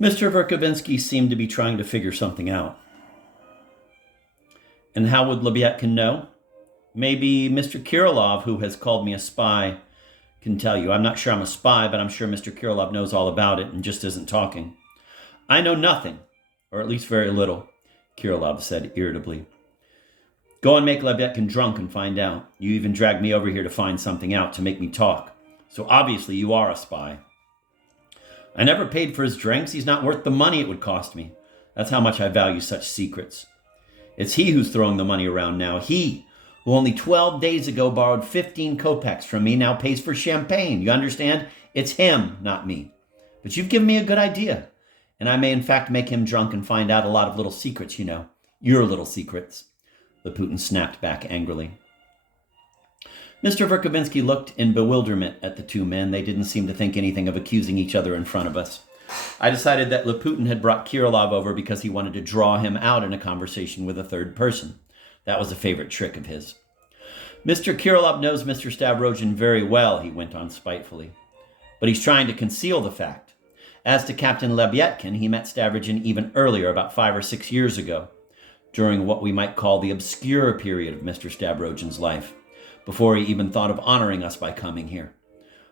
Mr. Verkovensky seemed to be trying to figure something out. And how would Lebyatkin know? Maybe Mr. Kirilov, who has called me a spy, can tell you. I'm not sure I'm a spy, but I'm sure Mr. Kirilov knows all about it and just isn't talking. I know nothing, or at least very little, Kirilov said irritably. Go and make Lebyatkin drunk and find out. You even dragged me over here to find something out, to make me talk. So obviously you are a spy. I never paid for his drinks. He's not worth the money it would cost me. That's how much I value such secrets. It's he who's throwing the money around now. He, who only 12 days ago borrowed 15 kopecks from me, now pays for champagne. You understand? It's him, not me. But you've given me a good idea. And I may in fact make him drunk and find out a lot of little secrets, you know. Your little secrets. Laputin snapped back angrily. Mr. Verkovensky looked in bewilderment at the two men. They didn't seem to think anything of accusing each other in front of us. I decided that Laputin had brought Kirilov over because he wanted to draw him out in a conversation with a third person. That was a favorite trick of his. Mr. Kirilov knows Mr. Stavrogin very well, he went on spitefully. But he's trying to conceal the fact. As to Captain Lebyatkin, he met Stavrogin even earlier, about 5 or 6 years ago, during what we might call the obscure period of Mr. Stavrogin's life, before he even thought of honoring us by coming here.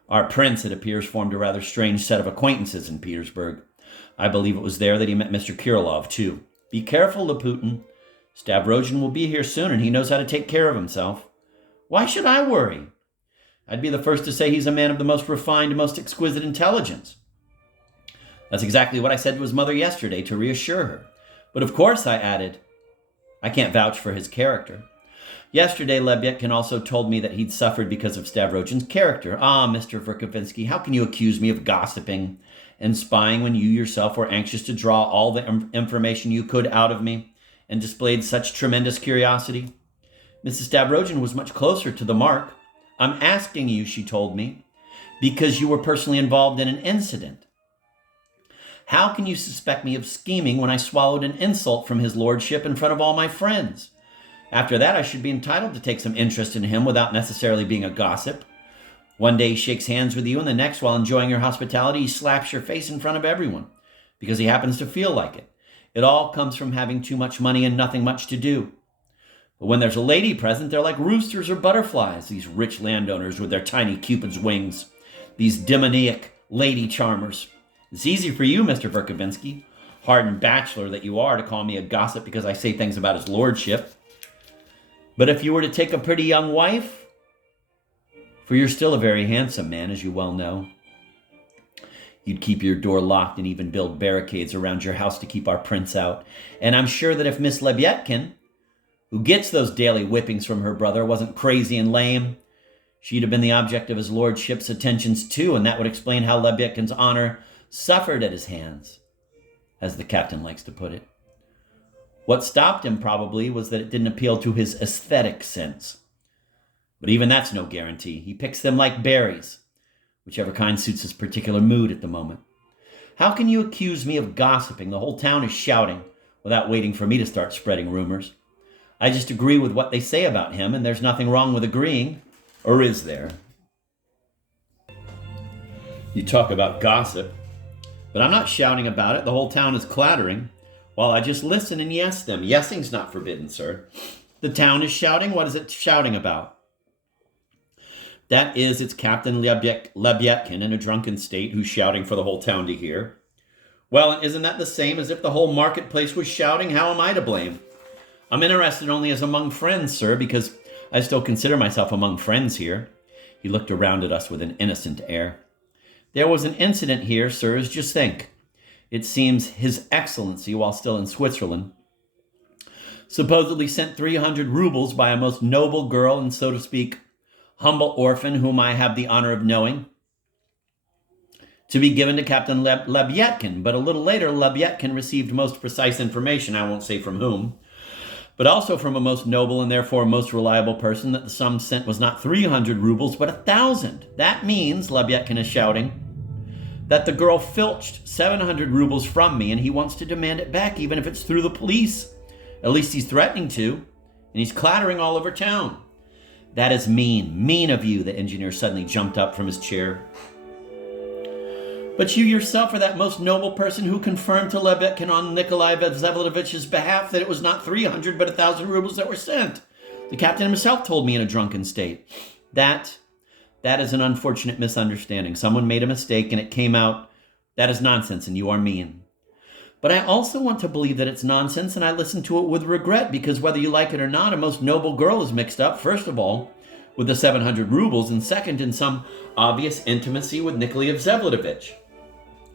Our prince, it appears, formed a rather strange set of acquaintances in Petersburg. I believe it was there that he met Mr. Kirilov, too. Be careful, Laputin. Stavrogin will be here soon, and he knows how to take care of himself. Why should I worry? I'd be the first to say he's a man of the most refined, most exquisite intelligence. That's exactly what I said to his mother yesterday, to reassure her. But of course, I added, I can't vouch for his character. Yesterday, Lebyatkin also told me that he'd suffered because of Stavrogin's character. Ah, Mr. Verkovensky, how can you accuse me of gossiping and spying when you yourself were anxious to draw all the information you could out of me and displayed such tremendous curiosity? Mrs. Stavrogin was much closer to the mark. I'm asking you, she told me, because you were personally involved in an incident. How can you suspect me of scheming when I swallowed an insult from his lordship in front of all my friends? After that, I should be entitled to take some interest in him without necessarily being a gossip. One day he shakes hands with you, and the next, while enjoying your hospitality, he slaps your face in front of everyone because he happens to feel like it. It all comes from having too much money and nothing much to do. But when there's a lady present, they're like roosters or butterflies, these rich landowners with their tiny Cupid's wings, these demoniac lady charmers. It's easy for you, Mr. Verkovensky, hardened bachelor that you are, to call me a gossip because I say things about his lordship. But if you were to take a pretty young wife, for you're still a very handsome man, as you well know, you'd keep your door locked and even build barricades around your house to keep our prince out. And I'm sure that if Miss Lebyatkin, who gets those daily whippings from her brother, wasn't crazy and lame, she'd have been the object of his lordship's attentions too, and that would explain how Lebyatkin's honor suffered at his hands, as the captain likes to put it. What stopped him probably was that it didn't appeal to his aesthetic sense. But even that's no guarantee. He picks them like berries, whichever kind suits his particular mood at the moment. How can you accuse me of gossiping? The whole town is shouting without waiting for me to start spreading rumors. I just agree with what they say about him, and there's nothing wrong with agreeing. Or is there? You talk about gossip. But I'm not shouting about it. The whole town is clattering, while I just listen and yes them. Yesing's not forbidden, sir. The town is shouting. What is it shouting about? That is, it's Captain Lebyatkin in a drunken state who's shouting for the whole town to hear. Well, isn't that the same as if the whole marketplace was shouting? How am I to blame? I'm interested only as among friends, sir, because I still consider myself among friends here. He looked around at us with an innocent air. There was an incident here, sirs, just think. It seems His Excellency, while still in Switzerland, supposedly sent 300 rubles by a most noble girl and, so to speak, humble orphan whom I have the honor of knowing, to be given to Captain Lebyatkin. But a little later, Lebyatkin received most precise information, I won't say from whom, but also from a most noble and therefore most reliable person, that the sum sent was not 300 rubles, but 1,000. That means, Lebyatkin is shouting, that the girl filched 700 rubles from me, and he wants to demand it back, even if it's through the police. At least he's threatening to, and he's clattering all over town. That is mean of you, the engineer suddenly jumped up from his chair. But you yourself are that most noble person who confirmed to Lebetkin on Nikolai Vsevolovich's behalf that it was not 300 but 1,000 rubles that were sent. The captain himself told me in a drunken state. That is an unfortunate misunderstanding. Someone made a mistake and it came out. That is nonsense and you are mean. But I also want to believe that it's nonsense and I listen to it with regret because whether you like it or not, a most noble girl is mixed up, first of all, with the 700 rubles and second, in some obvious intimacy with Nikolai Vsevolovic.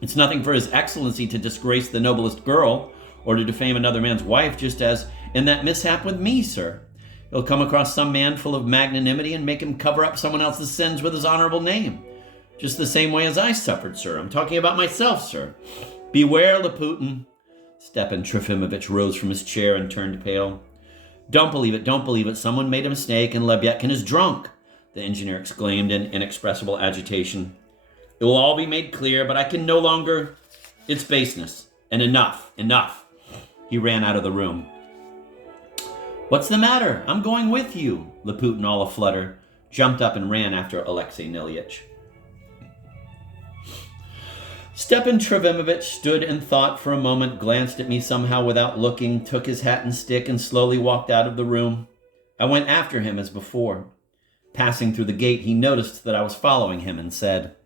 It's nothing for His Excellency to disgrace the noblest girl or to defame another man's wife, just as in that mishap with me, sir. He'll come across some man full of magnanimity and make him cover up someone else's sins with his honorable name. Just the same way as I suffered, sir. I'm talking about myself, sir. Beware, Laputin. Stepan Trofimovich rose from his chair and turned pale. Don't believe it. Someone made a mistake and Lebyadkin is drunk, the engineer exclaimed in inexpressible agitation. It will all be made clear, but I can no longer... It's baseness. And enough. He ran out of the room. What's the matter? I'm going with you. Laputin, all aflutter, jumped up and ran after Alexei Nilyich. Stepan Trofimovich stood and thought for a moment, glanced at me somehow without looking, took his hat and stick, and slowly walked out of the room. I went after him as before. Passing through the gate, he noticed that I was following him and said,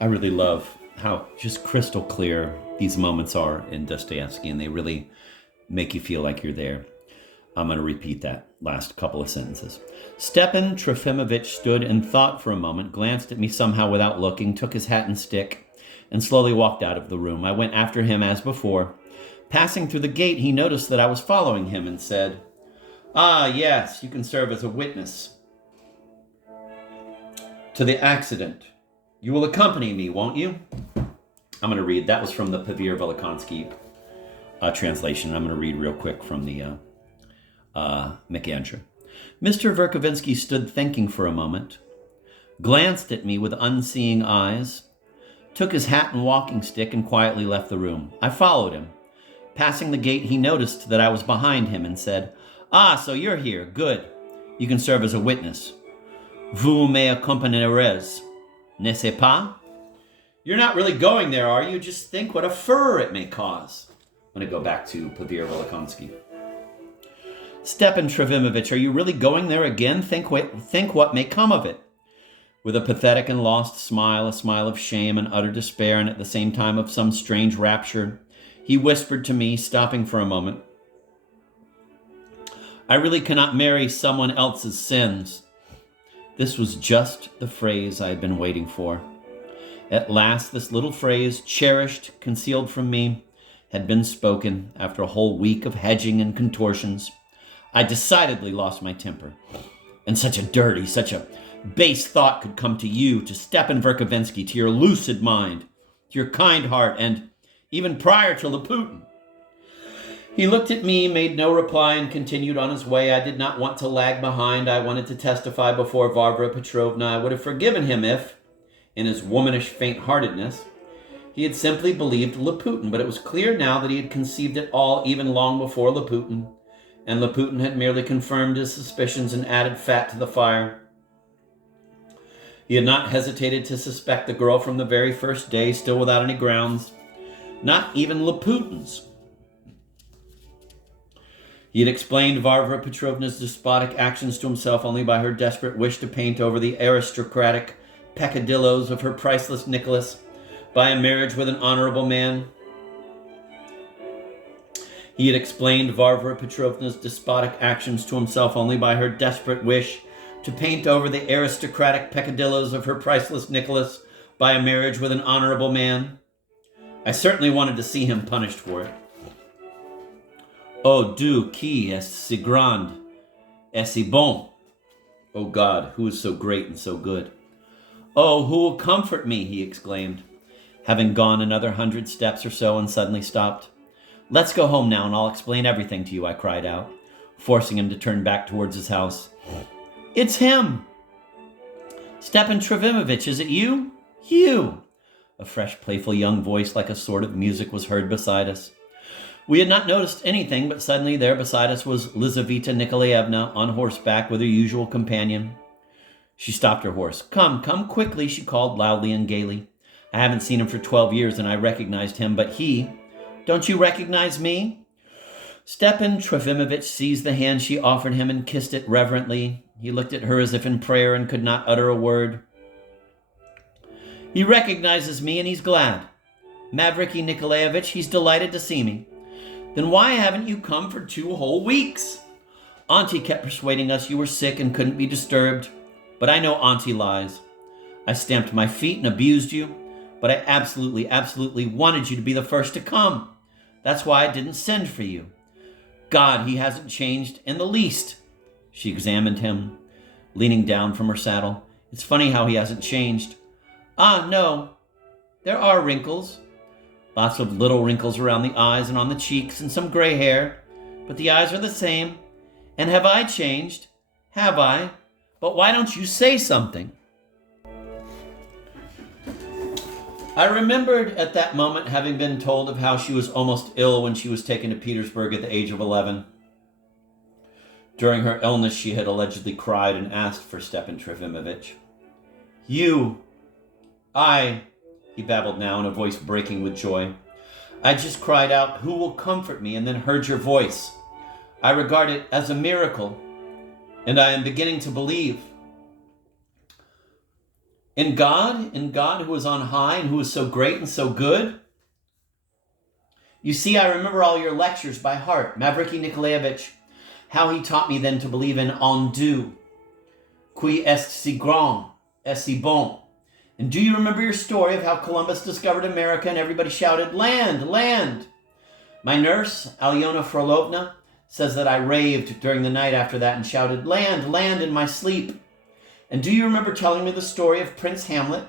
I really love how just crystal clear these moments are in Dostoevsky, and they really make you feel like you're there. I'm going to repeat that last couple of sentences. Stepan Trofimovich stood and thought for a moment, glanced at me somehow without looking, took his hat and stick, and slowly walked out of the room. I went after him as before. Passing through the gate, he noticed that I was following him and said, Ah, yes, you can serve as a witness to the accident. You will accompany me, won't you? I'm going to read. That was from the Pavel Velikonskiy translation. I'm going to read real quick from the McAndrew. Mr. Verkovensky stood thinking for a moment, glanced at me with unseeing eyes, took his hat and walking stick, and quietly left the room. I followed him. Passing the gate, he noticed that I was behind him and said, Ah, so you're here. Good. You can serve as a witness. Vous m'accompagnerez, n'est-ce pas? You're not really going there, are you? Just think what a furor it may cause. I'm going to go back to Pavel Velikonskiy. Stepan Trofimovich, are you really going there again? Think what may come of it. With a pathetic and lost smile, a smile of shame and utter despair, and at the same time of some strange rapture, he whispered to me, stopping for a moment, I really cannot marry someone else's sins. This was just the phrase I had been waiting for. At last, this little phrase, cherished, concealed from me, had been spoken after a whole week of hedging and contortions. I decidedly lost my temper. And such a dirty, such a base thought could come to you, to Stepan Verkovensky, to your lucid mind, to your kind heart, and even prior to Laputin. He looked at me, made no reply, and continued on his way. I did not want to lag behind. I wanted to testify before Varvara Petrovna. I would have forgiven him if, in his womanish faint-heartedness, he had simply believed Laputin. But it was clear now that he had conceived it all even long before Laputin, and Laputin had merely confirmed his suspicions and added fat to the fire. He had not hesitated to suspect the girl from the very first day, still without any grounds, not even Laputin's. He had explained Varvara Petrovna's despotic actions to himself only by her desperate wish to paint over the aristocratic peccadilloes of her priceless Nicholas by a marriage with an honorable man. He had explained Varvara Petrovna's despotic actions to himself only by her desperate wish to paint over the aristocratic peccadilloes of her priceless Nicholas by a marriage with an honorable man. I certainly wanted to see him punished for it. Oh Dieu, qui est si grand et si bon? Oh God, who is so great and so good? Oh, who will comfort me? He exclaimed, having gone another 100 steps or so and suddenly stopped. Let's go home now and I'll explain everything to you, I cried out, forcing him to turn back towards his house. It's him! Stepan Trofimovich, is it you? You! A fresh, playful young voice like a sort of music was heard beside us. We had not noticed anything, but suddenly there beside us was Lizaveta Nikolaevna on horseback with her usual companion. She stopped her horse. Come, come quickly, she called loudly and gaily. I haven't seen him for 12 years, and I recognized him, but he... Don't you recognize me? Stepan Trofimovich seized the hand she offered him and kissed it reverently. He looked at her as if in prayer and could not utter a word. He recognizes me, and he's glad. Mavriky Nikolaevich, he's delighted to see me. Then why haven't you come for 2 whole weeks? Auntie kept persuading us you were sick and couldn't be disturbed. But I know Auntie lies. I stamped my feet and abused you, but I absolutely wanted you to be the first to come. That's why I didn't send for you. God, he hasn't changed in the least. She examined him, leaning down from her saddle. It's funny how he hasn't changed. Ah, no. There are wrinkles. Lots of little wrinkles around the eyes and on the cheeks and some gray hair. But the eyes are the same. And have I changed? Have I? But why don't you say something? I remembered at that moment having been told of how she was almost ill when she was taken to Petersburg at the age of 11. During her illness, she had allegedly cried and asked for Stepan Trofimovich. He babbled now in a voice breaking with joy. I just cried out, who will comfort me, and then heard your voice. I regard it as a miracle, and I am beginning to believe. In God who is on high and who is so great and so good. You see, I remember all your lectures by heart, Mavriky Nikolaevich, how he taught me then to believe in en Dieu, qui est si grand et si bon. And do you remember your story of how Columbus discovered America and everybody shouted, land, land? My nurse, Alyona Frolovna, says that I raved during the night after that and shouted, land, land in my sleep. And do you remember telling me the story of Prince Hamlet?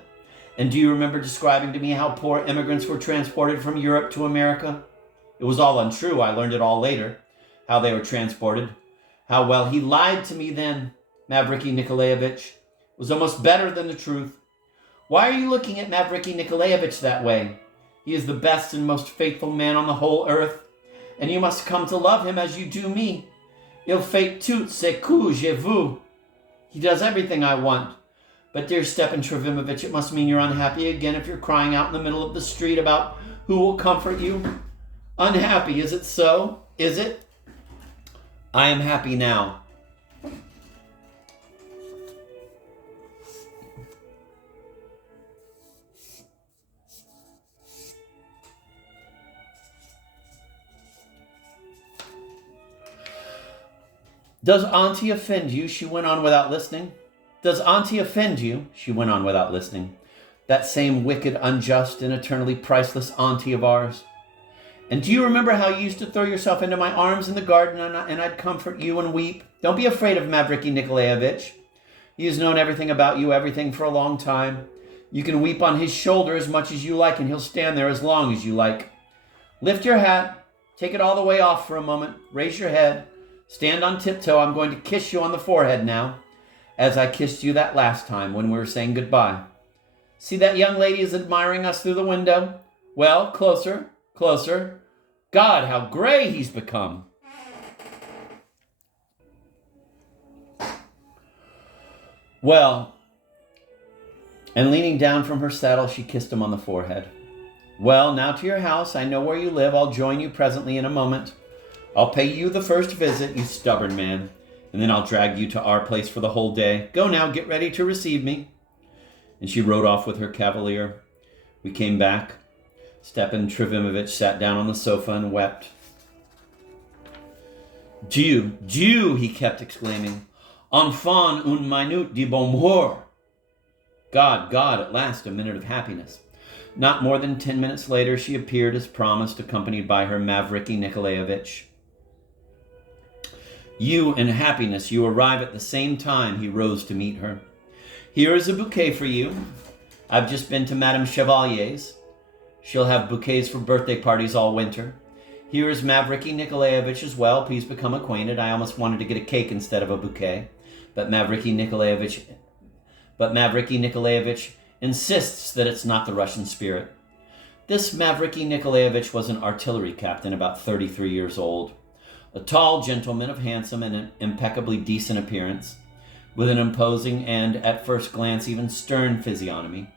And do you remember describing to me how poor immigrants were transported from Europe to America? It was all untrue. I learned it all later, how they were transported. How well he lied to me then, Mavriky Nikolaevich. It was almost better than the truth. Why are you looking at Mavriky Nikolaevich that way? He is the best and most faithful man on the whole earth, and you must come to love him as you do me. Il fait tout ce que je veux. He does everything I want. But dear Stepan Trofimovich, it must mean you're unhappy again if you're crying out in the middle of the street about who will comfort you. Unhappy, is it so? Is it? I am happy now. Does Auntie offend you? She went on without listening. Does Auntie offend you? She went on without listening. That same wicked, unjust, and eternally priceless Auntie of ours. And do you remember how you used to throw yourself into my arms in the garden and I'd comfort you and weep? Don't be afraid of Mavriky Nikolaevich. He has known everything about you, everything for a long time. You can weep on his shoulder as much as you like, and he'll stand there as long as you like. Lift your hat. Take it all the way off for a moment. Raise your head. Stand on tiptoe. I'm going to kiss you on the forehead now, as I kissed you that last time when we were saying goodbye. See, that young lady is admiring us through the window. Well, closer, closer. God, how gray he's become. Well, and leaning down from her saddle, she kissed him on the forehead. Well, now to your house. I know where you live. I'll join you presently in a moment. I'll pay you the first visit, you stubborn man, and then I'll drag you to our place for the whole day. Go now, get ready to receive me. And she rode off with her cavalier. We came back. Stepan Trofimovich sat down on the sofa and wept. Dieu, Dieu, he kept exclaiming. Enfin une minute de bonheur. God, God, at last a minute of happiness. Not more than 10 minutes later, she appeared as promised, accompanied by her Mavriky Nikolaevich. You in happiness, you arrive at the same time. He rose to meet her. Here is a bouquet for you. I've just been to Madame Chevalier's. She'll have bouquets for birthday parties all winter. Here is Mavriky Nikolaevich as well. Please become acquainted. I almost wanted to get a cake instead of a bouquet. But Mavriky Nikolaevich insists that it's not the Russian spirit. This Mavriky Nikolaevich was an artillery captain, about 33 years old. A tall gentleman of handsome and impeccably decent appearance. with an imposing and, at first glance, even stern physiognomy.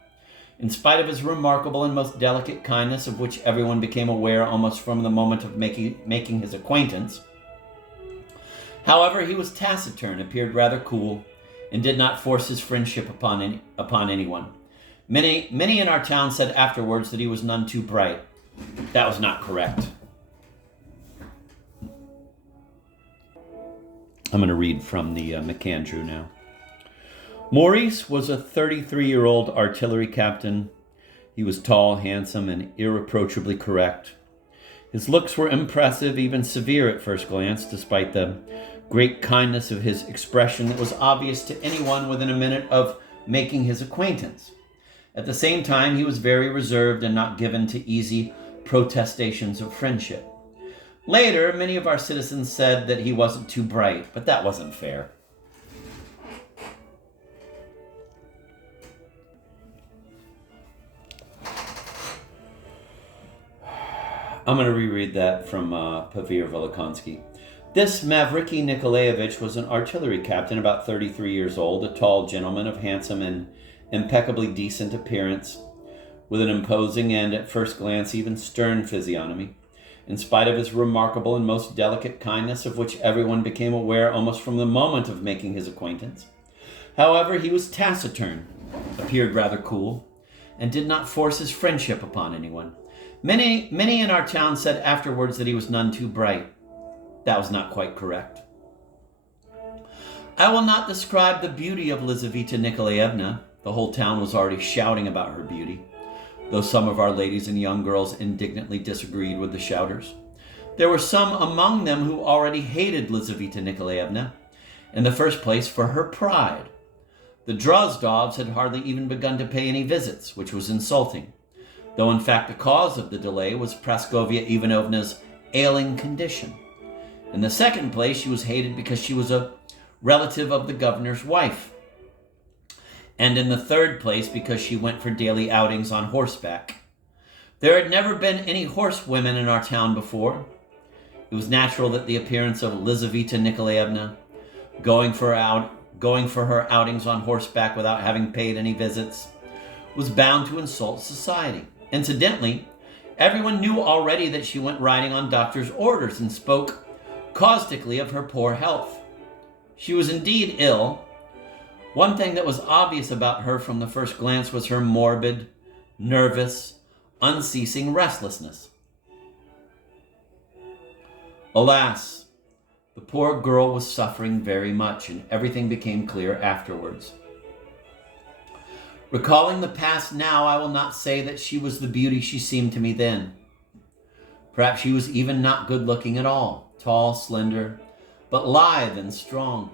In spite of his remarkable and most delicate kindness, of which everyone became aware almost from the moment of making his acquaintance, however, he was taciturn, appeared rather cool, and did not force his friendship upon anyone. Many in our town said afterwards that he was none too bright. That was not correct. I'm going to read from the MacAndrew now. Maurice was a 33-year-old artillery captain. He was tall, handsome, and irreproachably correct. His looks were impressive, even severe at first glance, despite the great kindness of his expression that was obvious to anyone within a minute of making his acquaintance. At the same time, he was very reserved and not given to easy protestations of friendship. Later, many of our citizens said that he wasn't too bright, but that wasn't fair. I'm going to reread that from Pavel Volokonsky. This Mavriky Nikolaevich was an artillery captain, about 33 years old, a tall gentleman of handsome and impeccably decent appearance, with an imposing and, at first glance, even stern physiognomy. In spite of his remarkable and most delicate kindness, of which everyone became aware almost from the moment of making his acquaintance. However, he was taciturn, appeared rather cool, and did not force his friendship upon anyone. Many in our town said afterwards that he was none too bright. That was not quite correct. I will not describe the beauty of Lizaveta Nikolaevna. The whole town was already shouting about her beauty, though some of our ladies and young girls indignantly disagreed with the shouters. There were some among them who already hated Lizaveta Nikolaevna, in the first place for her pride. The Drozdovs had hardly even begun to pay any visits, which was insulting, though in fact the cause of the delay was Praskovia Ivanovna's ailing condition. In the second place, she was hated because she was a relative of the governor's wife. And in the third place, because she went for daily outings on horseback. There had never been any horsewomen in our town before. It was natural that the appearance of Lizaveta Nikolaevna, going for her outings on horseback without having paid any visits, was bound to insult society. Incidentally, everyone knew already that she went riding on doctor's orders and spoke caustically of her poor health. She was indeed ill. One thing that was obvious about her from the first glance was her morbid, nervous, unceasing restlessness. Alas, the poor girl was suffering very much, and everything became clear afterwards. Recalling the past now, I will not say that she was the beauty she seemed to me then. Perhaps she was even not good-looking at all, tall, slender, but lithe and strong.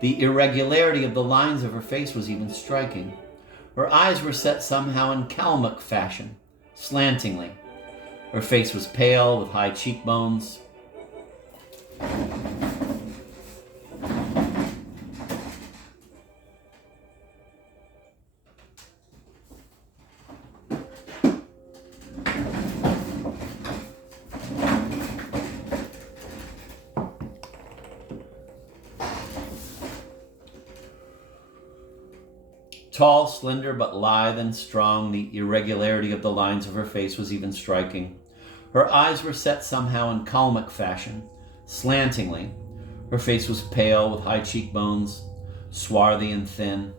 The irregularity of the lines of her face was even striking. Her eyes were set somehow in Kalmuck fashion, slantingly. Her face was pale, with high cheekbones. Tall, slender, but lithe and strong, the irregularity of the lines of her face was even striking. Her eyes were set somehow in Kalmuck fashion, slantingly. Her face was pale, with high cheekbones, swarthy and thin.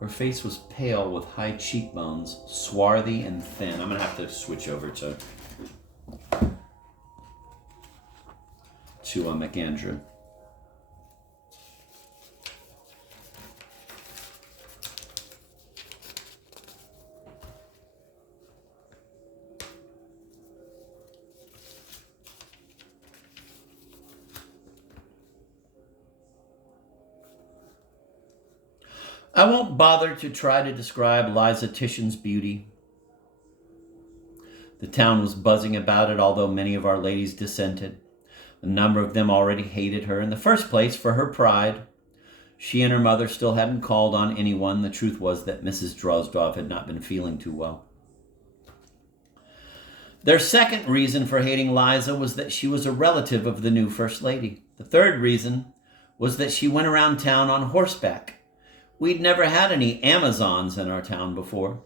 Her face was pale, with high cheekbones, swarthy and thin. I'm going to have to switch over to MacAndrew. I won't bother to try to describe Liza Titian's beauty. The town was buzzing about it, although many of our ladies dissented. A number of them already hated her, in the first place for her pride. She and her mother still hadn't called on anyone. The truth was that Mrs. Drozdov had not been feeling too well. Their second reason for hating Liza was that she was a relative of the new First Lady. The third reason was that she went around town on horseback. We'd never had any Amazons in our town before,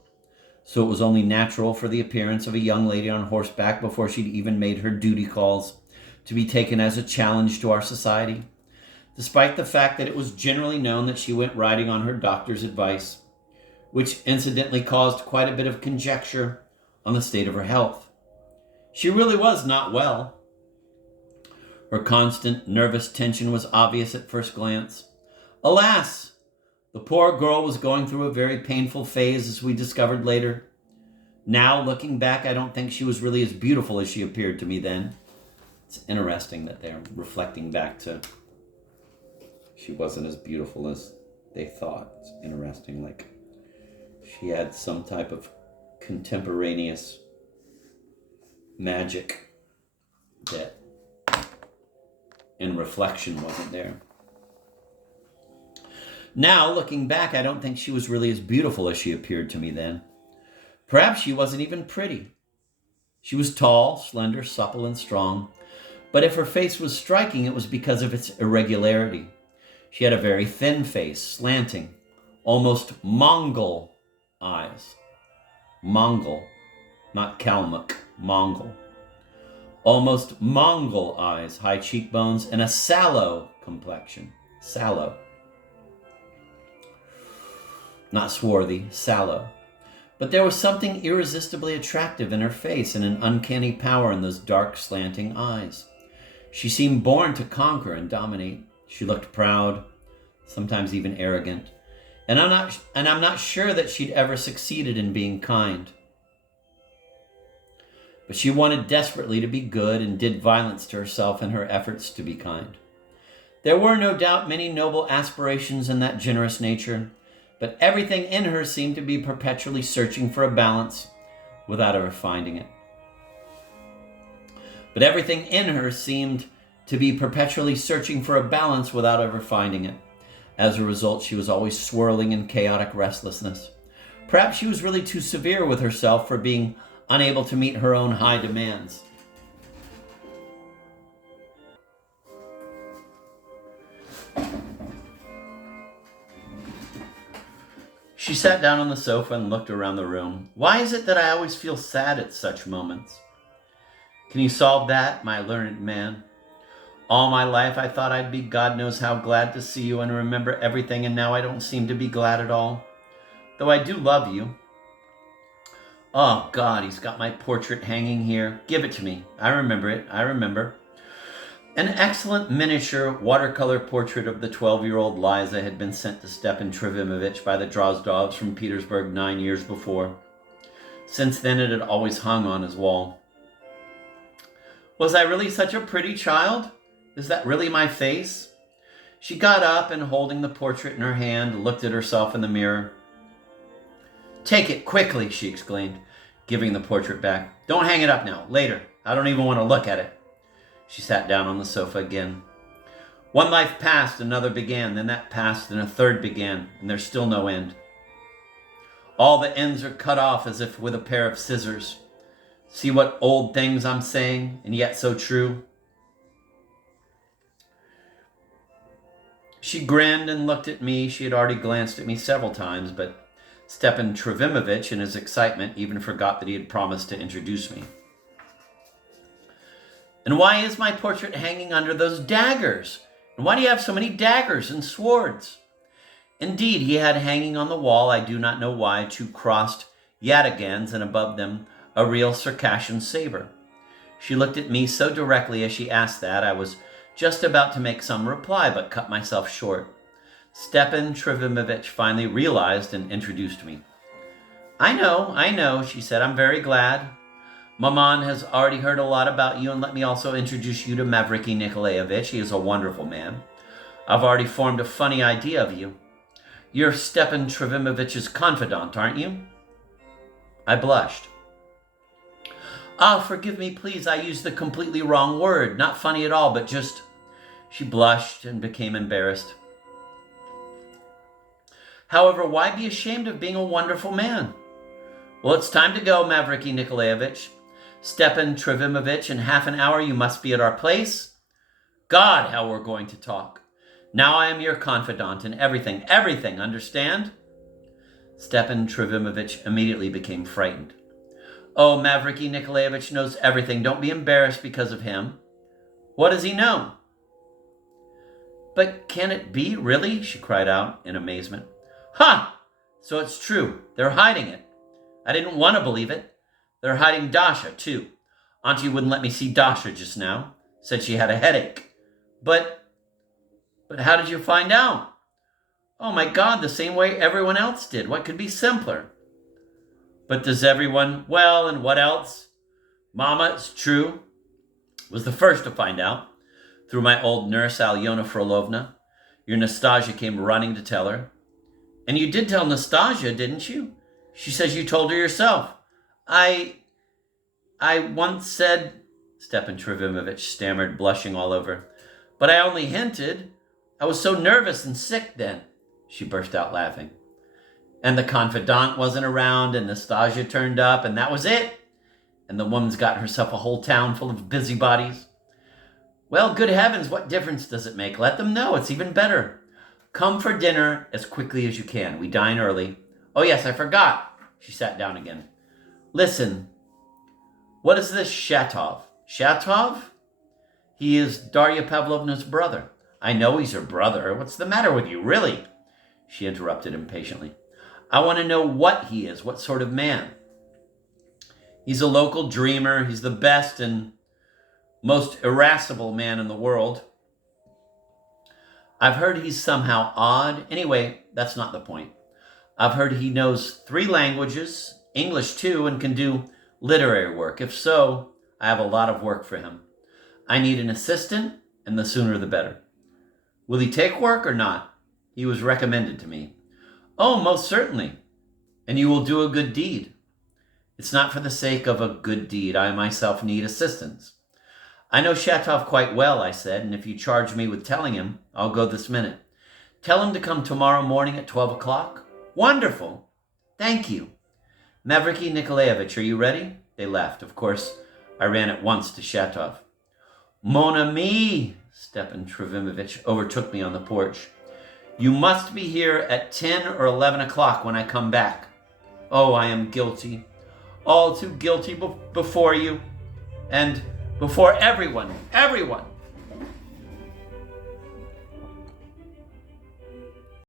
so it was only natural for the appearance of a young lady on horseback before she'd even made her duty calls to be taken as a challenge to our society, despite the fact that it was generally known that she went riding on her doctor's advice, which incidentally caused quite a bit of conjecture on the state of her health. She really was not well. Her constant nervous tension was obvious at first glance. Alas, the poor girl was going through a very painful phase, as we discovered later. Now, looking back, I don't think she was really as beautiful as she appeared to me then. It's interesting that they're reflecting back to she wasn't as beautiful as they thought. It's interesting, like she had some type of contemporaneous magic that in reflection wasn't there. Now, looking back, I don't think she was really as beautiful as she appeared to me then. Perhaps she wasn't even pretty. She was tall, slender, supple, and strong. But if her face was striking, it was because of its irregularity. She had a very thin face, slanting, almost Mongol eyes. Mongol, not Kalmuk, Mongol. Almost Mongol eyes, high cheekbones, and a sallow complexion. Sallow. Not swarthy, sallow. But there was something irresistibly attractive in her face and an uncanny power in those dark, slanting eyes. She seemed born to conquer and dominate. She looked proud, sometimes even arrogant. And I'm not sure that she'd ever succeeded in being kind. But she wanted desperately to be good and did violence to herself in her efforts to be kind. There were no doubt many noble aspirations in that generous nature, but everything in her seemed to be perpetually searching for a balance without ever finding it. But everything in her seemed to be perpetually searching for a balance without ever finding it. As a result, she was always swirling in chaotic restlessness. Perhaps she was really too severe with herself for being unable to meet her own high demands. She sat down on the sofa and looked around the room. Why is it that I always feel sad at such moments? Can you solve that, my learned man? All my life I thought I'd be God knows how glad to see you and remember everything, and now I don't seem to be glad at all, though I do love you. Oh God, he's got my portrait hanging here. Give it to me. I remember it. I remember. An excellent miniature watercolor portrait of the 12-year-old Liza had been sent to Stepan Trivimovich by the Drozdovs from Petersburg 9 years before. Since then it had always hung on his wall. Was I really such a pretty child? Is that really my face? She got up and, holding the portrait in her hand, looked at herself in the mirror. Take it quickly, she exclaimed, giving the portrait back. Don't hang it up now. Later. I don't even want to look at it. She sat down on the sofa again. One life passed, another began, then that passed, and a third began, and there's still no end. All the ends are cut off as if with a pair of scissors. See what old things I'm saying, and yet so true. She grinned and looked at me. She had already glanced at me several times, but Stepan Trivimovich, in his excitement, even forgot that he had promised to introduce me. And why is my portrait hanging under those daggers? And why do you have so many daggers and swords? Indeed, he had hanging on the wall, I do not know why, 2 crossed yataghans, and above them a real Circassian saber. She looked at me so directly as she asked that, I was just about to make some reply, but cut myself short. Stepan Trivimovich finally realized and introduced me. I know, she said. I'm very glad. Maman has already heard a lot about you, and let me also introduce you to Mavriky Nikolaevich. He is a wonderful man. I've already formed a funny idea of you. You're Stepan Trovimovich's confidant, aren't you? I blushed. Ah, forgive me, please. I used the completely wrong word. Not funny at all, but just... She blushed and became embarrassed. However, why be ashamed of being a wonderful man? Well, it's time to go, Mavriky Nikolaevich. Stepan Trivimovich, in half an hour you must be at our place. God, how we're going to talk. Now I am your confidant in everything, understand? Stepan Trofimovich immediately became frightened. Oh, Mavriky Nikolaevich knows everything. Don't be embarrassed because of him. What does he know? But can it be, really? She cried out in amazement. Ha! So it's true. They're hiding it. I didn't want to believe it. They're hiding Dasha, too. Auntie wouldn't let me see Dasha just now. Said she had a headache. But how did you find out? Oh my God, the same way everyone else did. What could be simpler? But does everyone? Well, and what else? Mama, it's true, was the first to find out. Through my old nurse, Alyona Frolovna. Your Nastasia came running to tell her. And you did tell Nastasia, didn't you? She says you told her yourself. I once said, Stepan Trofimovich stammered, blushing all over. But I only hinted. I was so nervous and sick then. She burst out laughing. And the confidant wasn't around, and Nastasia turned up, and that was it. And the woman's got herself a whole town full of busybodies. Well, good heavens, what difference does it make? Let them know. It's even better. Come for dinner as quickly as you can. We dine early. Oh, yes, I forgot. She sat down again. Listen, what is this Shatov? Shatov? He is Darya Pavlovna's brother. I know he's her brother. What's the matter with you, really? She interrupted impatiently. I want to know what he is, what sort of man. He's a local dreamer. He's the best and most irascible man in the world. I've heard he's somehow odd. Anyway, that's not the point. I've heard he knows 3 languages, English too, and can do literary work. If so, I have a lot of work for him. I need an assistant, and the sooner the better. Will he take work or not? He was recommended to me. Oh, most certainly. And you will do a good deed. It's not for the sake of a good deed. I myself need assistance. I know Shatov quite well, I said, and if you charge me with telling him, I'll go this minute. Tell him to come tomorrow morning at 12 o'clock. Wonderful. Thank you. Mavriky Nikolaevich, are you ready? They left. Of course, I ran at once to Shatov. Mon ami, Stepan Trofimovich overtook me on the porch. You must be here at 10 or 11 o'clock when I come back. Oh, I am guilty. All too guilty before you. And before everyone.